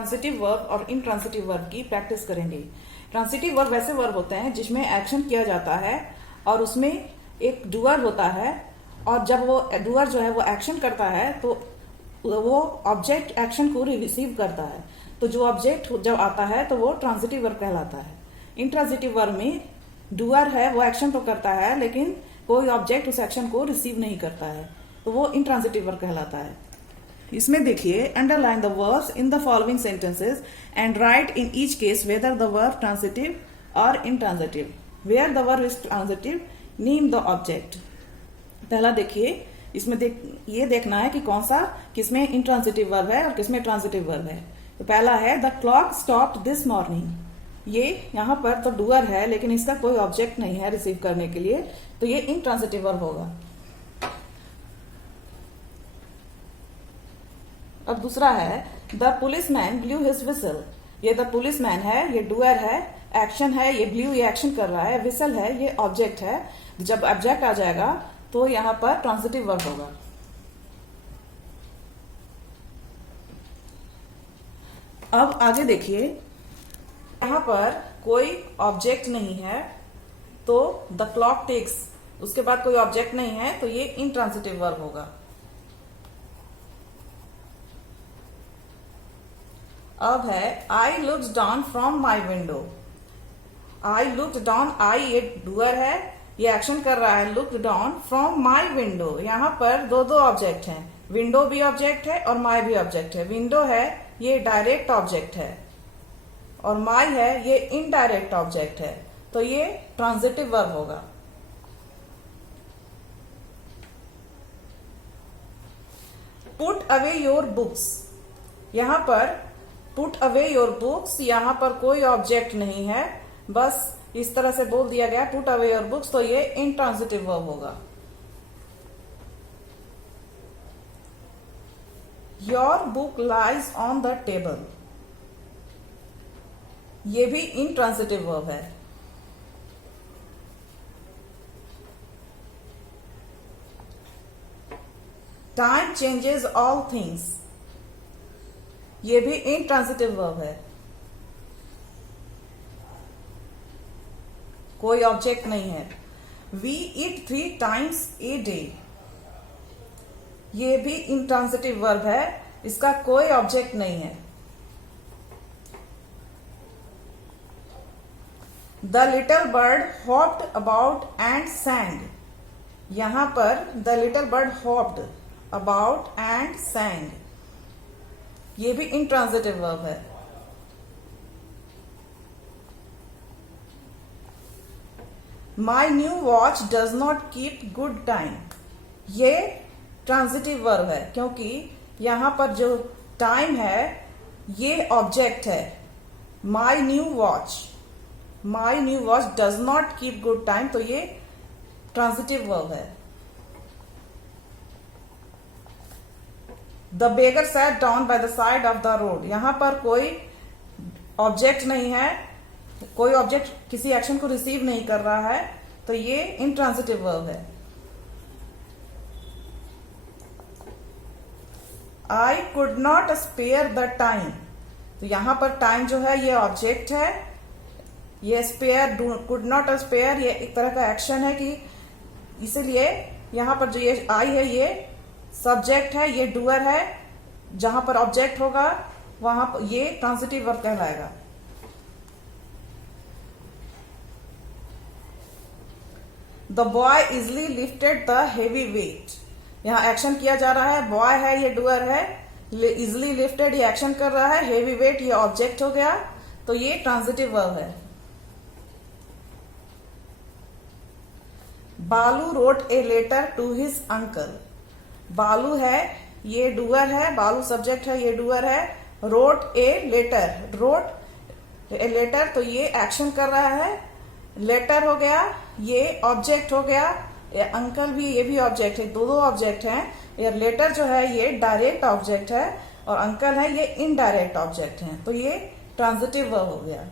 Transitive verb और intransitive verb की practice करेंगे। ट्रांजिटिव वर्ब वैसे वर्ब होते हैं जिसमें एक्शन किया जाता है और उसमें एक डूअर होता है, और जब वो डूअर जो है वो एक्शन करता है तो वो ऑब्जेक्ट एक्शन को रिसीव करता है। तो जो ऑब्जेक्ट जब आता है तो वो ट्रांजिटिव वर्ब कहलाता है। इनट्रांजिटिव वर्ब में डूअर है वो एक्शन तो करता है लेकिन कोई ऑब्जेक्ट उस एक्शन को रिसीव नहीं करता है, तो वो इनट्रांजिटिव वर्ब कहलाता है। इसमें देखिए, underline the verbs in the following sentences and write in each case whether the verb transitive और intransitive. Where the verb is transitive, name the object. पहला देखिए, इसमें ये देखना है कि कौन सा किसमें इनट्रांजिटिव वर्ब है और किसमें ट्रांजिटिव वर्ब है। तो पहला है the clock stopped this morning. ये यहाँ पर तो डूअर है लेकिन इसका कोई ऑब्जेक्ट नहीं है रिसीव करने के लिए, तो ये इनट्रांजिटिव वर्ब होगा। अब दूसरा है the policeman blue his whistle. ये द पुलिसमैन है, ये डूअर है, एक्शन है, ये ब्लू ये एक्शन कर रहा है, विसल है ये ऑब्जेक्ट है। जब ऑब्जेक्ट आ जाएगा तो यहाँ पर ट्रांजिटिव वर्ब होगा। अब आगे देखिए, यहाँ पर कोई ऑब्जेक्ट नहीं है तो द क्लॉक टिक्स, उसके बाद कोई ऑब्जेक्ट नहीं है तो ये इनट्रांजिटिव वर्ब होगा। अब है I looked down from my window. I looked down, I ये डूअर है, ये एक्शन कर रहा है, looked down from my window. यहाँ पर दो ऑब्जेक्ट हैं, विंडो भी ऑब्जेक्ट है और माई भी ऑब्जेक्ट है। विंडो है ये डायरेक्ट ऑब्जेक्ट है और माई है ये इनडायरेक्ट ऑब्जेक्ट है, तो ये ट्रांजिटिव वर्ब होगा। Put away your books. यहाँ पर पुट अवे योर बुक्स, यहाँ पर कोई ऑब्जेक्ट नहीं है, बस इस तरह से बोल दिया गया पुट अवे योर बुक्स, तो ये इनट्रांजिटिव वर्ब होगा। Your book lies on the table, ये भी इनट्रांजिटिव वर्ब है। टाइम चेंजेस ऑल थिंग्स, ये भी इनट्रांजिटिव वर्ब है, कोई ऑब्जेक्ट नहीं है। We eat 3 times a day, ये भी इनट्रांजिटिव वर्ब है, इसका कोई ऑब्जेक्ट नहीं है। The little bird hopped about and सैंग, यहां पर the little bird hopped about and सैंग, ये भी इनट्रांजिटिव वर्ब है। My new watch does not keep good time, ये ट्रांजिटिव वर्ब है क्योंकि यहां पर जो टाइम है ये ऑब्जेक्ट है। My new watch does not keep good time, तो ये ट्रांजिटिव वर्ब है। The beggar sat down by the side of the road, यहां पर कोई ऑब्जेक्ट नहीं है, कोई ऑब्जेक्ट किसी एक्शन को रिसीव नहीं कर रहा है, तो ये इनट्रांजिटिव वर्ब है। I could not spare the time, तो यहां पर टाइम जो है ये ऑब्जेक्ट है, ये स्पेयर कुड नॉट स्पेयर ये एक तरह का एक्शन है कि इसीलिए यहां पर जो ये आई है ये सब्जेक्ट है, ये डूअर है, जहां पर ऑब्जेक्ट होगा वहां पर ये ट्रांजिटिव वर्ब कहलाएगा। The boy easily lifted the heavy weight, यहां एक्शन किया जा रहा है, बॉय है ये डूअर है, इजली लिफ्टेड ये एक्शन कर रहा है, हेवी वेट ये ऑब्जेक्ट हो गया, तो ये ट्रांजिटिव वर्ब है। Balu wrote a letter to his uncle, Balu है ये डूअर है, बालू सब्जेक्ट है ये डूअर है, wrote a letter, wrote a letter तो ये एक्शन कर रहा है, लेटर हो गया ये ऑब्जेक्ट हो गया, ये अंकल भी ये भी ऑब्जेक्ट है, दो ऑब्जेक्ट हैं। ये लेटर जो है ये डायरेक्ट ऑब्जेक्ट है और अंकल है ये इनडायरेक्ट ऑब्जेक्ट है, तो ये ट्रांजिटिव वर्ब हो गया।